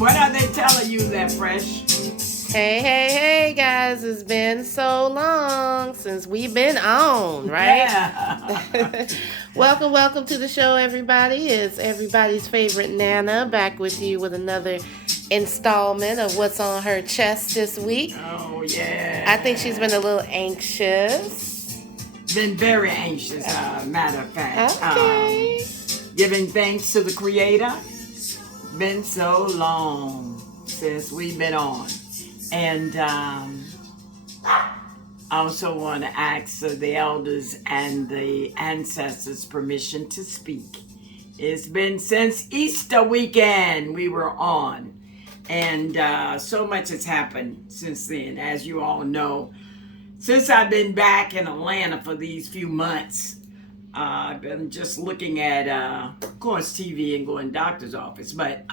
What are they telling you there, Fresh? Hey, guys. It's been so long since we've been on, right? Yeah. Welcome to the show, everybody. It's everybody's favorite Nana back with you with another installment of what's on her chest this week. Oh, yeah. I think she's been a little anxious. Been very anxious, matter of fact. Okay. Giving thanks to the Creator. Been so long since we've been on. And I also want to ask the elders and the ancestors permission to speak. It's been since Easter weekend we were on. And so much has happened since then. As you all know, since I've been back in Atlanta for these few months, I've been just looking at, of course, TV and going to doctor's office, but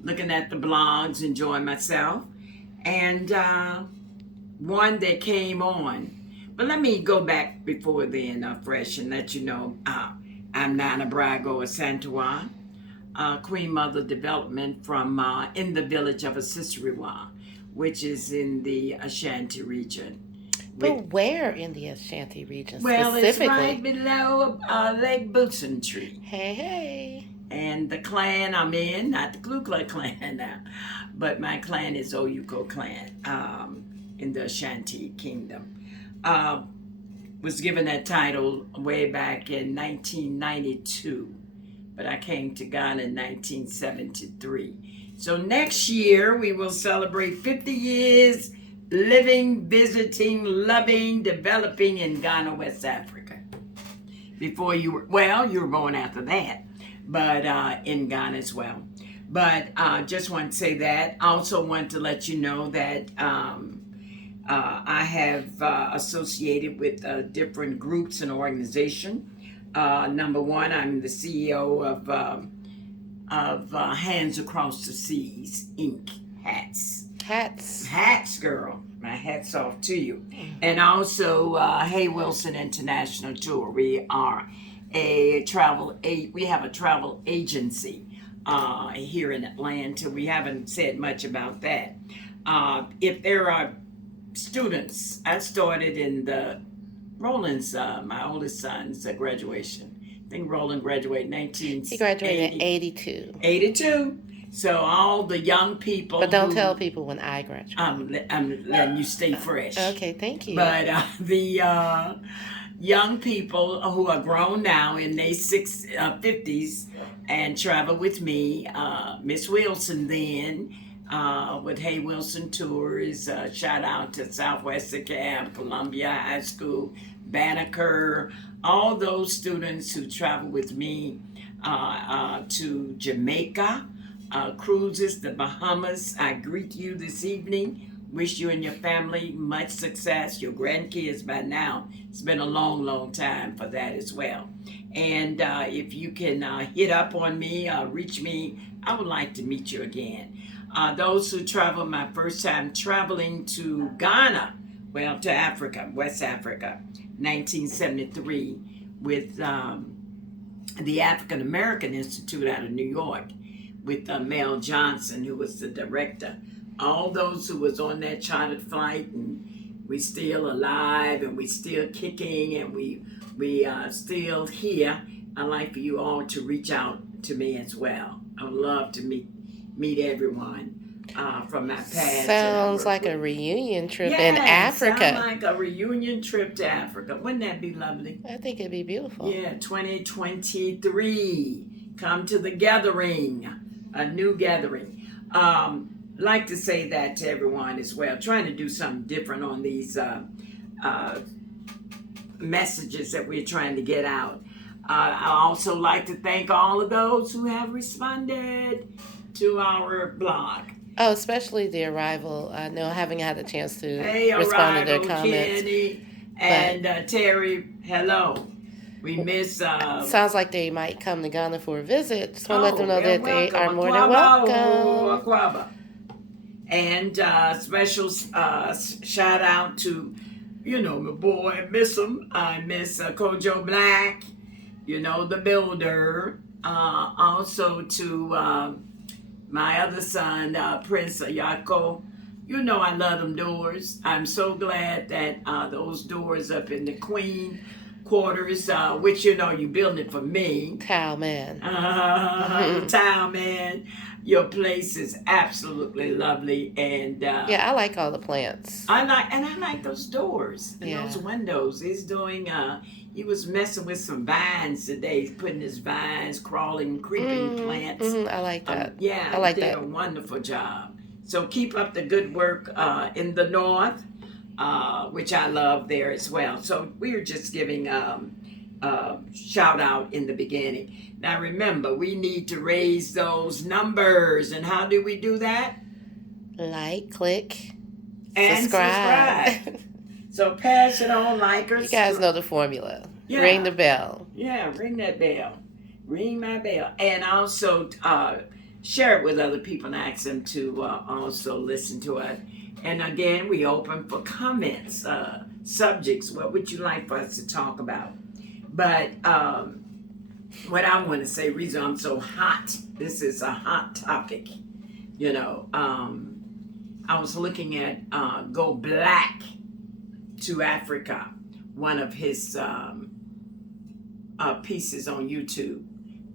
looking at the blogs, enjoying myself. And one that came on. But let me go back before then, Fresh, and let you know I'm Nana Brago of Santua, Queen Mother Development from in the village of Asisariwa, which is in the Ashanti region. But where in the Ashanti region Well, specifically? it's right below Lake Bootson Tree. Hey. And the clan I'm in, not the Ku Klux Klan now, but my clan is Oyuko clan in the Ashanti Kingdom. Was given that title way back in 1992, but I came to Ghana in 1973. So next year we will celebrate 50 years living, visiting, loving, developing in Ghana, West Africa. Before you were born after that, but in Ghana as well. But just want to say that. I also want to let you know that I have associated with different groups and organizations. Number one, I'm the CEO of Hands Across the Seas, Inc. Hats, girl. My hat's off to you. And also Hey Wilson International Tour. We are we have a travel agency here in Atlanta. We haven't said much about that. If there are students, I started in the Roland's, my oldest son's graduation. I think Roland graduated He graduated in 82. 82. So all the young people. But don't tell people when I graduate. I'm letting you stay fresh. Okay, thank you. But the young people who are grown now in their 50s and travel with me, Miss Wilson then, with Hey Wilson Tours, shout out to Southwest Camp, Columbia High School, Banneker, all those students who travel with me to Jamaica, cruises, the Bahamas. I greet you this evening. Wish you and your family much success. Your grandkids by now. It's been a long time for that as well. And if you can hit up on me, reach me, I would like to meet you again. Those who travel, my first time traveling to Ghana, to Africa, West Africa, 1973, with the African American Institute out of New York, with Mel Johnson, who was the director. All those who was on that chartered flight, and we still alive, and we still kicking, and we still here. I'd like for you all to reach out to me as well. I would love to meet everyone from my past. Sounds like a reunion trip in Africa. Sounds like a reunion trip to Africa. Wouldn't that be lovely? I think it'd be beautiful. Yeah, 2023. Come to the gathering, a new gathering. Like to say that to everyone as well. Trying to do something different on these messages that we're trying to get out. I also like to thank all of those who have responded to our blog. Oh, especially the Arrival. I know I haven't had a chance to respond Arrival, to their comments. Kenny, and Terry, hello. We miss... sounds like they might come to Ghana for a visit. Just want to let them know that they are more than welcome. welcome. And special shout out to, my boy, I miss him. I miss Kojo Black, the builder. Also to My other son, Prince Ayako, you know I love them doors. I'm so glad that those doors up in the Queen quarters, which you know you building it for me. Towel man. Town man, your place is absolutely lovely, and Yeah, I like all the plants. I like those doors and those windows. He's doing. He was messing with some vines today. He's putting his vines, crawling, creeping plants. I like that. Yeah, I like did that. a wonderful job. So keep up the good work in the north, which I love there as well. So we were just giving shout out in the beginning. Now remember, we need to raise those numbers, and how do we do that? Like, click, And subscribe. So pass it on, likers. You guys know the formula. Yeah. Ring the bell. Yeah, ring that bell. Ring my bell. And also share it with other people and ask them to also listen to it. And again, we open for comments, subjects. What would you like for us to talk about? But what I want to say, reason I'm so hot, this is a hot topic. You know, I was looking at Go Black to Africa, one of his pieces on YouTube.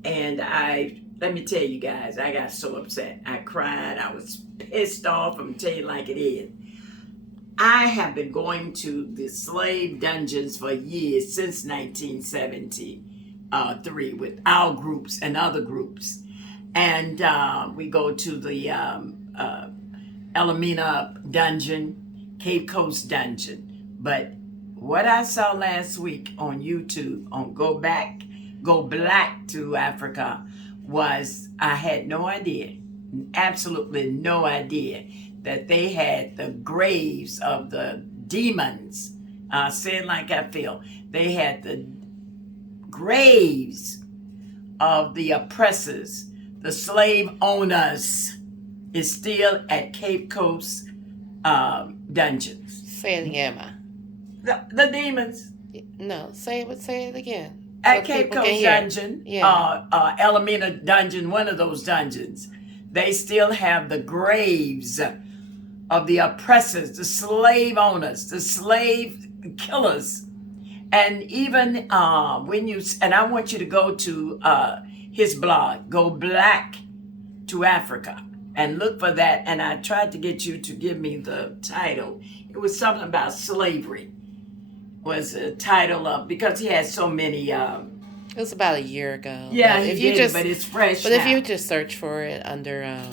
And let me tell you guys, I got so upset. I cried. I was pissed off. I'm telling you like it is. I have been going to the slave dungeons for years, since 1973, with our groups and other groups. And we go to the Elmina Dungeon, Cape Coast Dungeon. But what I saw last week on YouTube on Go Black to Africa was, I had no idea, absolutely no idea, that they had the graves of the demons. Say it like I feel. They had the graves of the oppressors, the slave owners, is still at Cape Coast dungeons. Say it again, Ma. The demons. No, say it again. At Cape Coast Dungeon, Elmina Dungeon, one of those dungeons, they still have the graves of the oppressors, the slave owners, the slave killers. And even when you, and I want you to go to his blog, Go Black to Africa, and look for that. And I tried to get you to give me the title. It was something about slavery, was a title of, because he had so many. It was about a year ago. Yeah, but but it's fresh. But now, if you just search for it under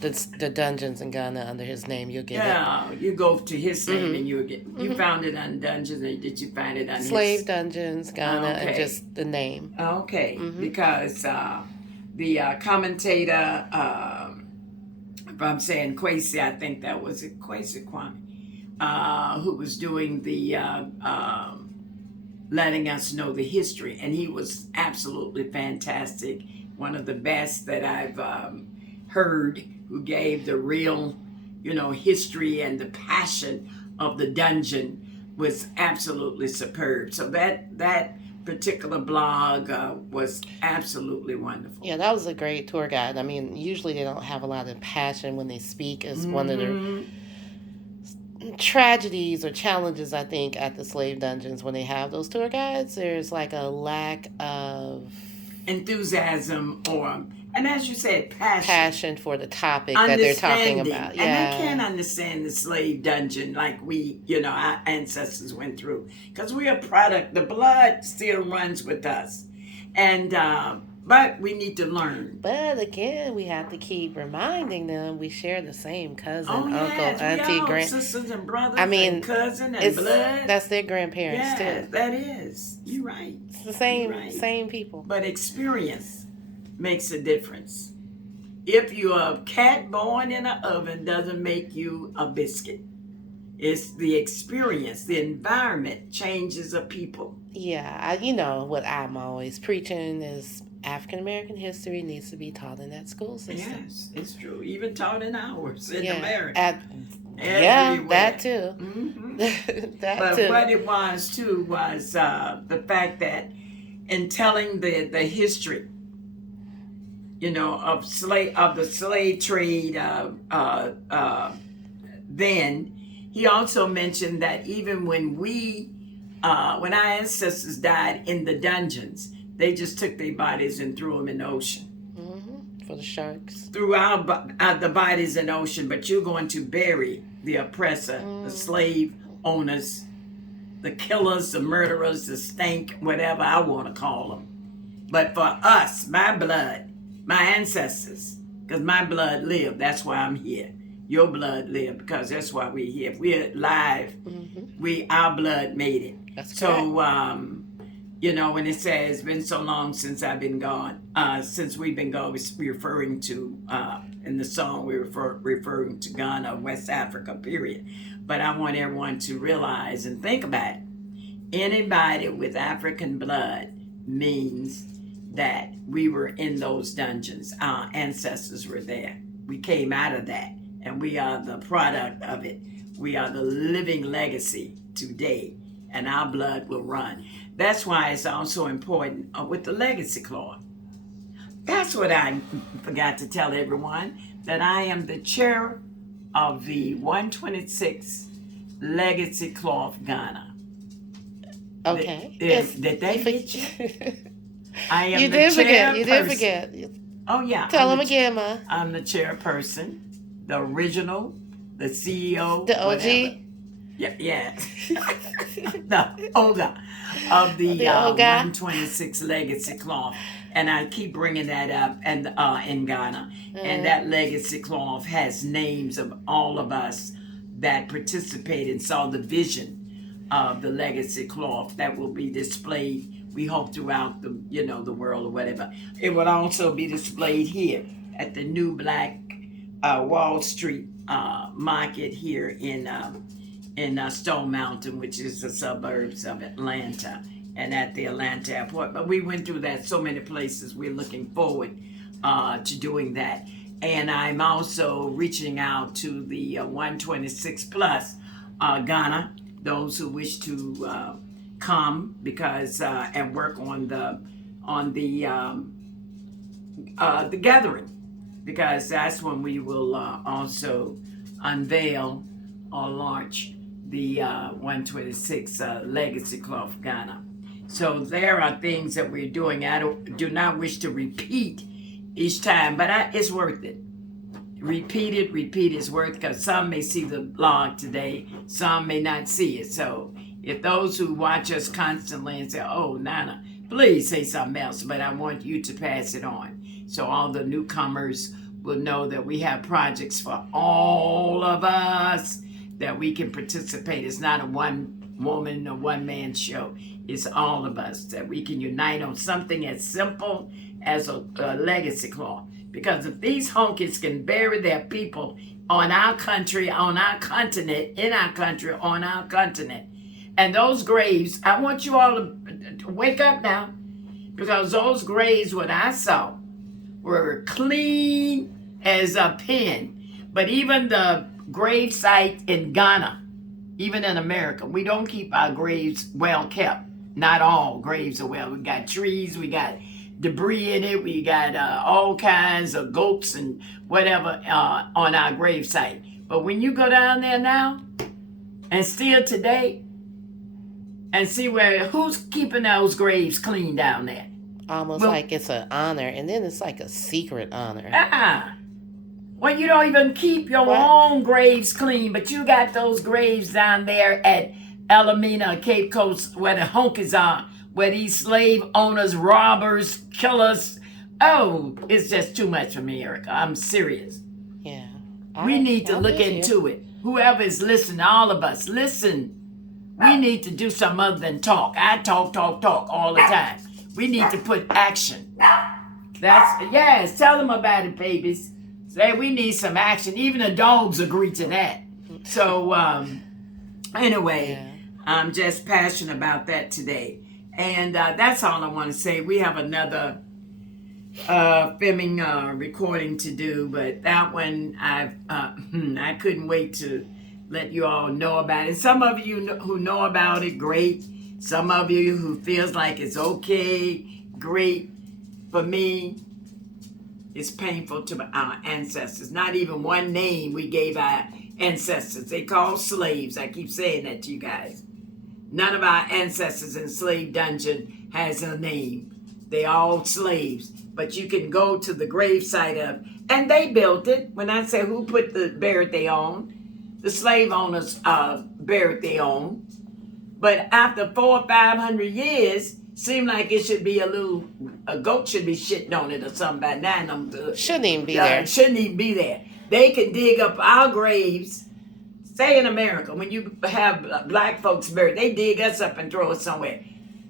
the dungeons in Ghana under his name, you'll get it. Yeah, you go to his name and you'll get. You found it on Dungeons, or did you find it on Slave Dungeons Ghana, and just the name? Okay, because the commentator, if I'm saying Kwesi, I think that was it, Kwesi Kwame, who was doing the letting us know the history, and he was absolutely fantastic. One of the best that I've heard, who gave the real, history and the passion of the dungeon, was absolutely superb. So that particular blog was absolutely wonderful. Yeah, that was a great tour guide. I mean, usually they don't have a lot of passion when they speak. Is one of the tragedies or challenges, I think, at the slave dungeons when they have those tour guides. There's like a lack of enthusiasm, or, and as you said, passion for the topic that they're talking about. Yeah. And they can't understand the slave dungeon like we, our ancestors went through, because we're a product. The blood still runs with us, and but we need to learn. But again, we have to keep reminding them we share the same cousin, uncle, auntie, sisters and brothers. And cousin and blood. That's their grandparents too. That is. You're right. It's the same people. But experience makes a difference. If you're a cat born in an oven, doesn't make you a biscuit. It's the experience, the environment changes a people. Yeah, what I'm always preaching is African American history needs to be taught in that school system. Yes, it's true. Even taught in ours in America. That too. But what it was too was the fact that in telling the history, of the slave trade. Then he also mentioned that even when when our ancestors died in the dungeons, they just took their bodies and threw them in the ocean. For the sharks. Threw the bodies in the ocean, but you're going to bury the oppressor, the slave owners, the killers, the murderers, the stank, whatever I want to call them. But for us, my blood, my ancestors, because my blood lived, that's why I'm here. Your blood lived because that's why we're here. If we're alive, our blood made it. That's so, when it says it's been so long since I've been gone, since we've been gone, we're referring to, in the song, we're referring to Ghana, West Africa, period. But I want everyone to realize and think about it. Anybody with African blood means that we were in those dungeons. Our ancestors were there. We came out of that, and we are the product of it. We are the living legacy today, and our blood will run. That's why it's also important with the legacy cloth. That's what I forgot to tell everyone, that I am the chair of the 126 Legacy Cloth Ghana. Okay. Did they get you? I am you the did forget. chairperson. You did forget. Oh, yeah. Tell them again, Ma. I'm the chairperson, the original, the CEO. The OG? Whatever. Yeah. The OGA of the 126 Legacy Cloth. And I keep bringing that up and in Ghana. And that Legacy Cloth has names of all of us that participated and saw the vision of the Legacy Cloth that will be displayed, we hope, throughout the world or whatever. It will also be displayed here at the New Black Wall Street market here in Stone Mountain, which is the suburbs of Atlanta, and at the Atlanta airport. But we went through that so many places. We're looking forward to doing that. And I'm also reaching out to the 126 plus Ghana, those who wish to come because and work on the gathering, because that's when we will also unveil or launch the 126 Legacy Cloth Ghana. So there are things that we're doing. I do not wish to repeat each time, but it's worth it. Repeat is worth, because some may see the blog today, some may not see it. So if those who watch us constantly and say, oh, Nana, please say something else, but I want you to pass it on. So all the newcomers will know that we have projects for all of us that we can participate. It's not a one woman or one man show. It's all of us that we can unite on something as simple as a legacy cloth. Because if these honkies can bury their people on our country, on our continent, in our country, on our continent, and those graves, I want you all to wake up now, because those graves, what I saw, were clean as a pin. But even the grave site in Ghana, even in America, we don't keep our graves well kept. Not all graves are well. We got trees, we got debris in it, we got all kinds of goats and whatever on our grave site. But when you go down there now, and still today, and see who's keeping those graves clean down there. Almost like it's an honor, and then it's like a secret honor. Well, you don't even keep your own graves clean, but you got those graves down there at Elmina, Cape Coast, where the honkies are, where these slave owners, robbers, killers. Oh, it's just too much for me, Erica. I'm serious. Yeah. We need to look into it. Whoever is listening, all of us, listen. We need to do something other than talk. I talk all the time. We need to put action. Yes, tell them about it, babies. Say we need some action. Even the dogs agree to that. So, anyway, I'm just passionate about that today. And that's all I want to say. We have another filming recording to do, but that one I couldn't wait to let you all know about it. Some of you who know about it, great. Some of you who feels like it's okay, great. For me, It's painful to our ancestors. Not even one name we gave our ancestors. They called slaves. I keep saying that to you guys. None of our ancestors in Slave Dungeon has a name. They all slaves. But you can go to the gravesite of, and they built it. When I say who put buried their own, the slave owners buried their own. But after 400 or 500 years, seemed like it should be a goat should be shitting on it or something by now. Shouldn't even be there. Shouldn't even be there. They can dig up our graves. Say in America, when you have black folks buried, they dig us up and throw us somewhere.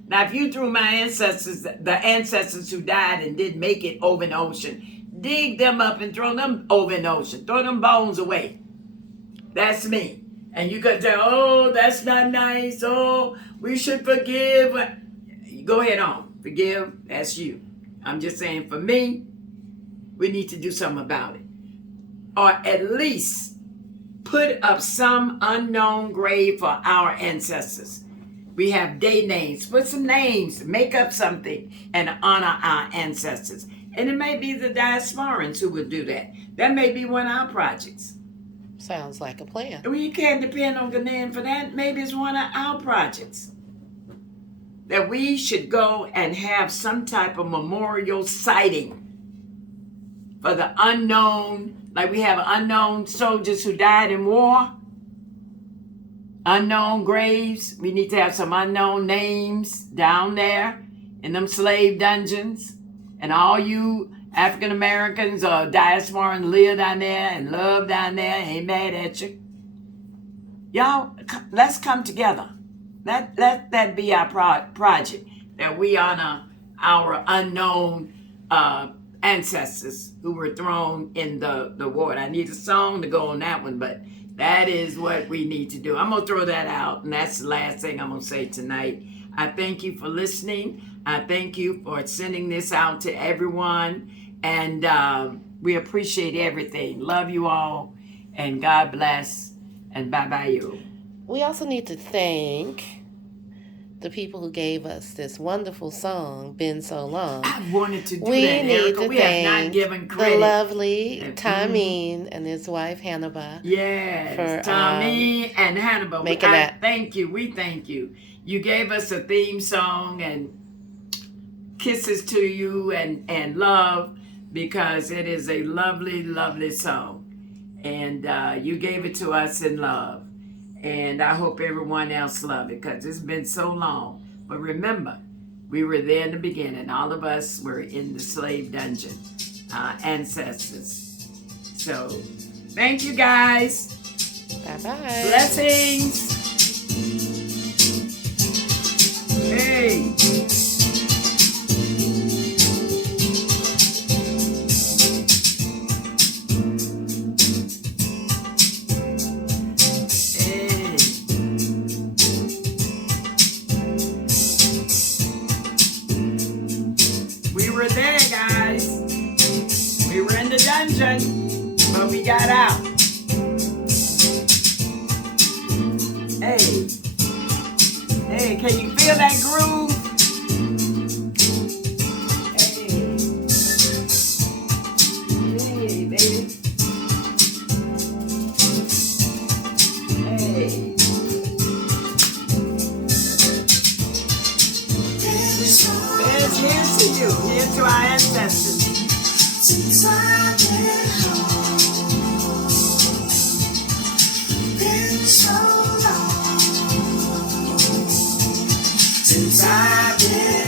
Now, if you threw my ancestors, the ancestors who died and didn't make it over in the ocean, dig them up and throw them over in the ocean. Throw them bones away. That's me. And you could say, oh, that's not nice. Oh, we should forgive. Go ahead on. Forgive. That's you. I'm just saying, for me, we need to do something about it. Or at least put up some unknown grave for our ancestors. We have day names. Put some names. Make up something and honor our ancestors. And it may be the diasporans who would do that. That may be one of our projects. Sounds like a plan. We can't depend on Ghanaian for that. Maybe it's one of our projects. That we should go and have some type of memorial sighting for the unknown, like we have unknown soldiers who died in war, unknown graves. We need to have some unknown names down there in them slave dungeons. And all you African Americans or diasporans live down there and love down there, ain't mad at you. Y'all, let's come together. Let that be our project, that we honor our unknown ancestors who were thrown in the water. I need a song to go on that one, but that is what we need to do. I'm going to throw that out, and that's the last thing I'm going to say tonight. I thank you for listening. I thank you for sending this out to everyone, and we appreciate everything. Love you all, and God bless, and bye-bye you. We also need to thank the people who gave us this wonderful song, Been So Long. I wanted to do we that, need Erica. to We thank have not given credit. the lovely Tommy and his wife, Hannah. Yes, for, Tommy and Hannah. Making that. Thank you. We thank you. You gave us a theme song and kisses to you and love, because it is a lovely, lovely song. And you gave it to us in love. And I hope everyone else loved it, because it's been so long. But remember, we were there in the beginning. All of us were in the slave dungeon, our ancestors. So, thank you guys. Bye-bye. Blessings. Hey. We were there, guys. We were in the dungeon, but we got out. Hey. Hey, can you feel that groove? Hey. Hey, baby. Hey. Here's to you. Here's to our ancestors. Since I've been home, been so long. Since I've been